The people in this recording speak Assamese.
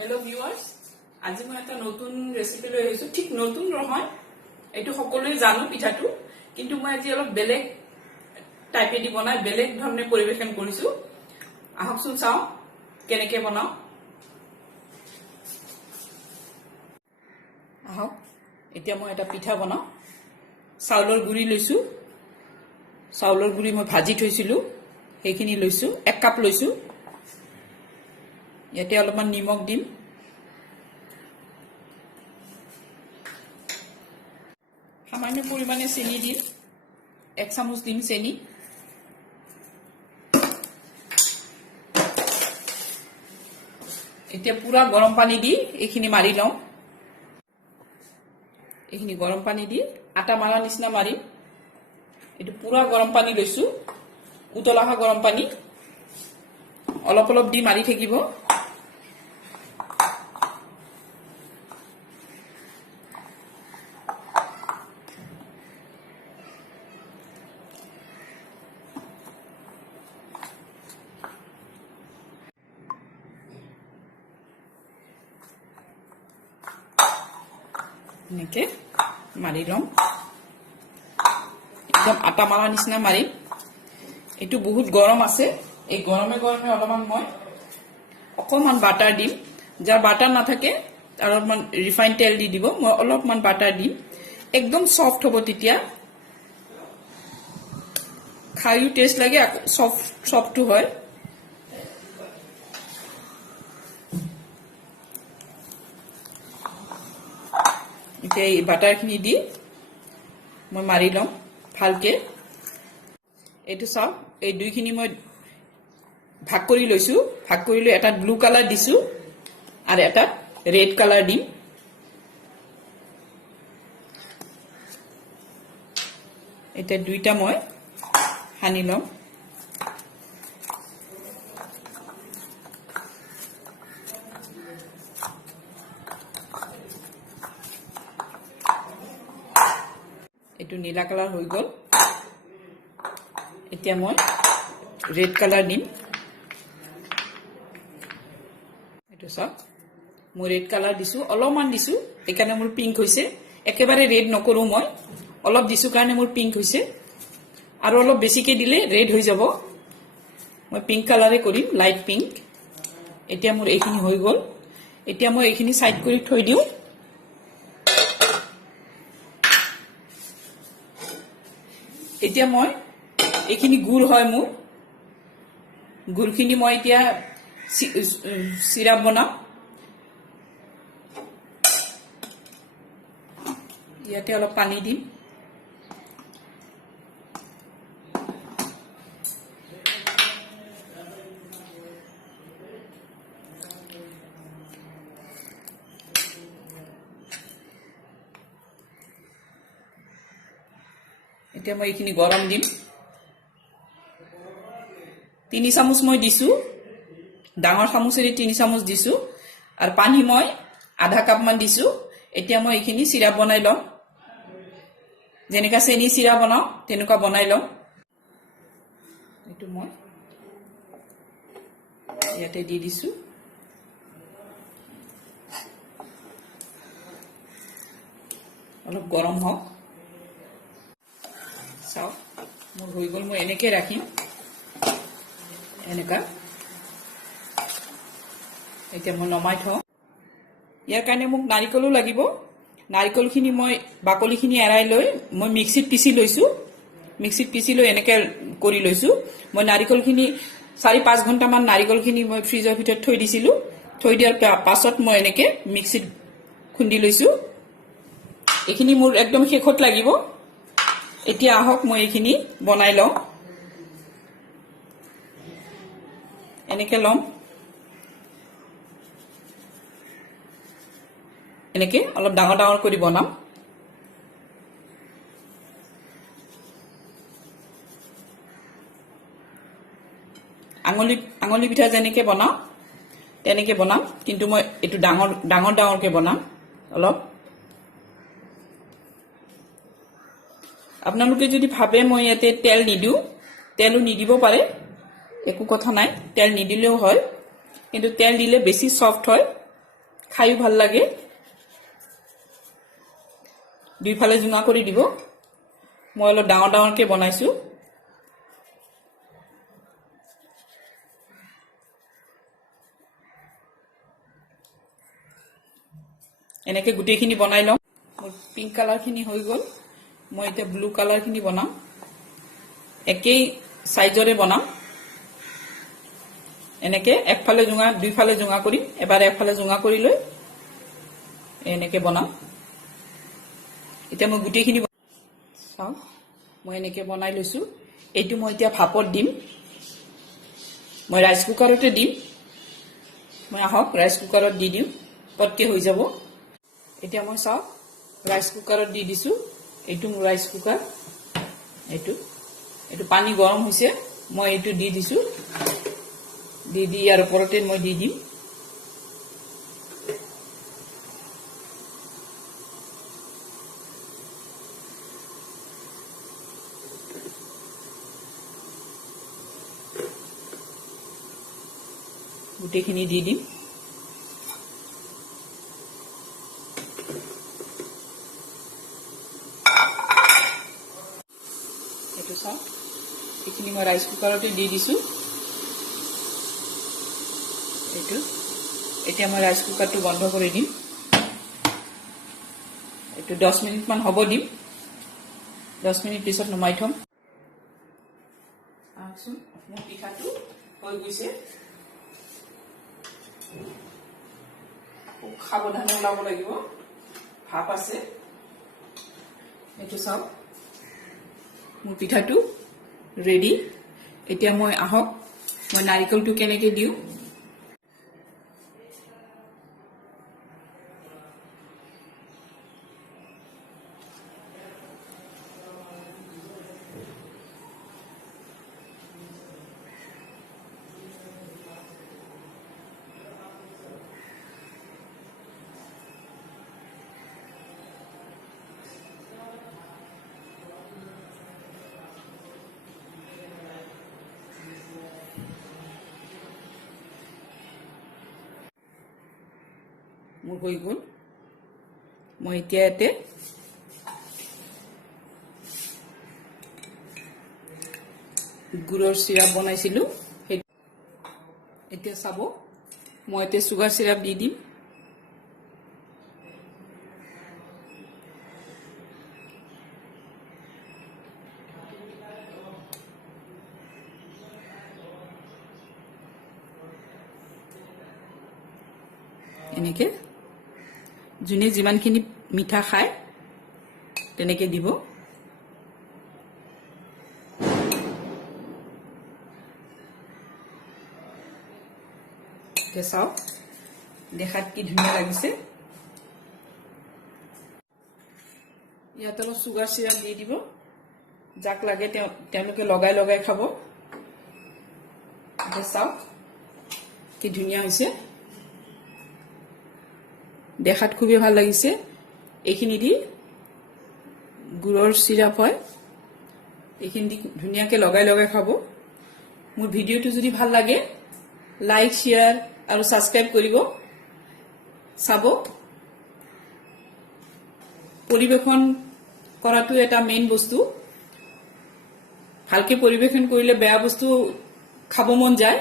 Hello viewers, আজি মই এটা নতুন ৰেচিপি লৈ আহিছো ঠিক নতুন নহয় এটো সকলোৱে জানো পিঠাটো কিন্তু মই আজি অলপ বেলেগ টাইপে দি বনাই বেলেগ ধৰণে পৰিবেশন কৰিছো আহকচোন চাও কেনেকৈ বনাও আহক এতিয়া মই এটা পিঠা বনাও চাউলৰ গুৰি লৈছো চাউলৰ গুৰি মই ভাজি থৈছিলো সেইখিনি লৈছো 1 কাপ লৈছো ইয়াতে অলপমান নিমখ দিম সামান্য পৰিমাণে চেনি দিম 1 চামুচ দিম চেনি এতিয়া পুৰা গৰম পানী দি এইখিনি মাৰি লওঁ এইখিনি গৰম পানী দি আটা মাৰা নিচিনা মাৰিম এটো পুৰা গৰম পানী লৈছো উতলাহা গৰম পানী অলপ অলপ দি মাৰি থাকিব এনেকে মাৰি লম একদম আটা মাৰা নিচিনা মাৰিম এটো বহুত গৰম আছে এই গৰমে গৰমে অলপমান মই অকমান বাটাৰ দিম যাৰ বাটাৰ নাথাকে আৰু অলপমান ৰিফাইন তেল দি দিব মই অলপমান বাটাৰ দিম একদম সফট হ'ব তেতিয়া খাইও টেষ্ট লাগে সফট হয় এতিয়া এই বাটাৰখিনি দি মই মাৰি লম ভালকে এইটো চাও এই দুইখিনি মই ভাগ কৰি লৈছো ভাগ কৰি লৈ এটা ব্লু কালাৰ দিছো আৰু এটা ৰেড কালাৰ দিম এটা দুইটা মই হানি লম এটো নীলা কালাৰ হৈ গল এতিয়া মই ৰেড কালাৰ দিম এটো সব মই ৰেড কালাৰ দিছো অলপমান দিছো এখানে মোৰ পিংক হৈছে একেবাৰে ৰেড নকৰো মই অলপ দিছো কাৰণে মোৰ পিংক হৈছে আৰু অলপ বেছিকে দিলে ৰেড হৈ যাব মই পিংক কালাৰে কৰিম লাইট পিংক এতিয়া মোৰ এইখিনি হৈ গল এতিয়া মই এইখিনি সাইড কৰি থৈ দিও এতিয়া মই এইখিনি গুড় হয় মোৰ গুড়খিনি মই এতিয়া সিৰাপ বনাম ইয়াতে অলপ পানী দিম এতিয়া মই এইখিনি গৰম দিম 3 চামুচ মই দিছো ডাঙৰ চামুচেৰে 3 চামুচ দিছো আৰু পানী মই আধা কাপ মান দিছো এতিয়া মই এইখিনি সিৰাপ বনাই লম যেনেকা চেনি সিৰাপ বনাও তেনেকা বনাই লম এটো মই ইয়াতে দি দিছো অলপ গৰম হওক চাও মোৰ হৈ গল মই এনেকে ৰাখিম এনেকা এতিয়া মই নমাই থওঁ ইয়াৰ কাৰণে মোক নাৰিকলো লাগিব নাৰিকলখিনি মই বাকলিখিনি এৰাই লৈ মই মিক্সিত পিছি লৈছো মিক্সিত পিছি লৈ এনেকে কৰি লৈছো মই নাৰিকলখিনি 4-5 ঘণ্টা মান নাৰিকলখিনি মই ফ্ৰিজৰ ভিতৰত থৈ দিছিলো থৈ দিয়াৰ পাছত মই এনেকে মিক্সিত খুন্দি লৈছো এইখিনি মোৰ একদম শেষত লাগিব এতিয়া আহক মই এইখিনি বনাই লওঁ এনেকে লম এনেকে অলপ ডাঙৰ ডাঙৰ কৰি বনাম আঙুলি পিঠা যেনেকে বনাও তেনেকে বনাম কিন্তু মই এটো ডাঙৰ ডাঙৰ ডাঙৰকে বনাম অলপ আপোনালোকে যদি ভাবে মই ইয়াতে তেল নিদিও তেলও নিদিব পাৰে একো কথা নাই তেল নিদিলেও হয় কিন্তু তেল দিলে বেছি সফট হয় খাইও ভাল লাগে দুইফালে জুঙা কৰি দিব মই অলপ ডাঙৰ ডাঙৰকে বনাইছো এনেকে গুটেখিনি বনাই লম মোৰ পিংক কালাৰ খিনি হৈ গল মই এটা ব্লু কালাৰ খিনি বনাম একেই সাইজৰে বনাম এনেকে একফালে জুঙা দুইফালে জুঙা কৰিম এবাৰ একফালে জুঙা কৰি লৈ এনেকে বনাম এতিয়া মই গুটেখিনি চাও মই এনেকে বনাই লৈছো এইটো মই এতিয়া ভাপত দিম মই ৰাইস কুকাৰতে দিম মই আহক ৰাইস কুকাৰত দি দিম পটকে হৈ যাব এতিয়া মই চাও ৰাইস কুকাৰত দি দিছো এইটো মোৰ ৰাইস কুকাৰ এইটো পানী গৰম হৈছে মই এইটো দি দিছো দি ইয়াৰ ওপৰতে মই দি দিম গুটেখিনি দি দিম এইটো চাও এইখিনি মই ৰাইস কুকাৰতে দি দিছো এইটো এতিয়া মই ৰাইস কুকাৰটো বন্ধ কৰি দিম এইটো 10 মিনিট মান হ'ব দিম 10 মিনিট পিছত নমাই থম আছুন মোৰ পিঠাটো হৈ গৈছে সাৱধানে ওলাব লাগিব ভাপ আছে এইটো চাও মোৰ পিঠাটো ৰেডি এতিয়া মই আহক মই নাৰিকলটো কেনেকৈ দিও মোৰ হৈ গল মই এতিয়া এতে গুড়ৰ সিৰাপ বনাইছিলো এতিয়া চাব মই এতে সুগাৰ সিৰাপ দি দিম এনেকে যোনে যিমানখিনি মিঠা খায় তেনেকে দিব চাওক দেখাত কি ধুনীয়া লাগিছে ইয়াত অলপ সুগাৰ সিৰাপ দি দিব যাক লাগে তেওঁলোকে লগাই লগাই খাব চাওক কি ধুনীয়া হৈছে দেখাত খুবই ভাল লাগিছে এইখিনি দি গুড়ৰ সিৰাপ হয় এইখিনি দি ধুনীয়াকে লগাই লগাই খাব মোৰ ভিডিওটো যদি ভাল লাগে লাইক শেয়াৰ আৰু সাবস্ক্ৰাইব কৰিব চাব পৰিবেশন কৰাটো এটা মেইন বস্তু ভালকে পৰিবেশন কৰিলে বেয়া বস্তু খাব মন যায়